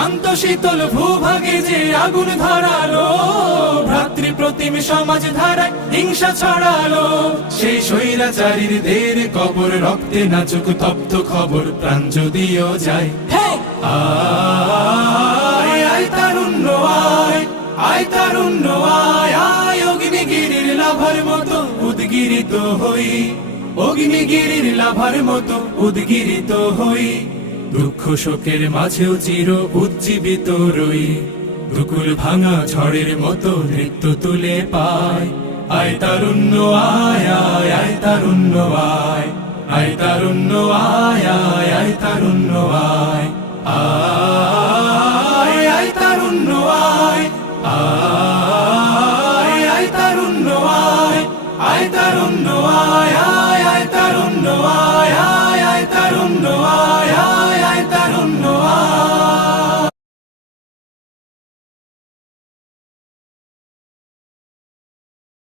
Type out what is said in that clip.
শান্ত শীতল ভূভাগে যে আগুন ধরালো, ভ্রাতৃ প্রতিম সমাজ ধারায় হিংসা ছড়ালো। সেই স্বৈরাচারীর দের কবর রক্তে নাচুক তপ্ত খবর, প্রাণ যদিও যায়। আয় আয় তারুণ্য আয়, আয় তারুণ্য আয়, আয় অগ্নিগিরির লাভার মতো উদ্গিরিত হই, অগ্নিগিরির লাভার মতো উদ্গিরিত হই। দুঃখ শোকের মাঝেও চির উজ্জীবিত রই, দুকুল ভাঙা ঝড়ের মতো নৃত্য তুলে পায়। আয় তারুণ্য আয়, আয় আয় তারুণ্য আয়, আয় তারুণ্য আয়, আয় আয় তারুণ্য আয়।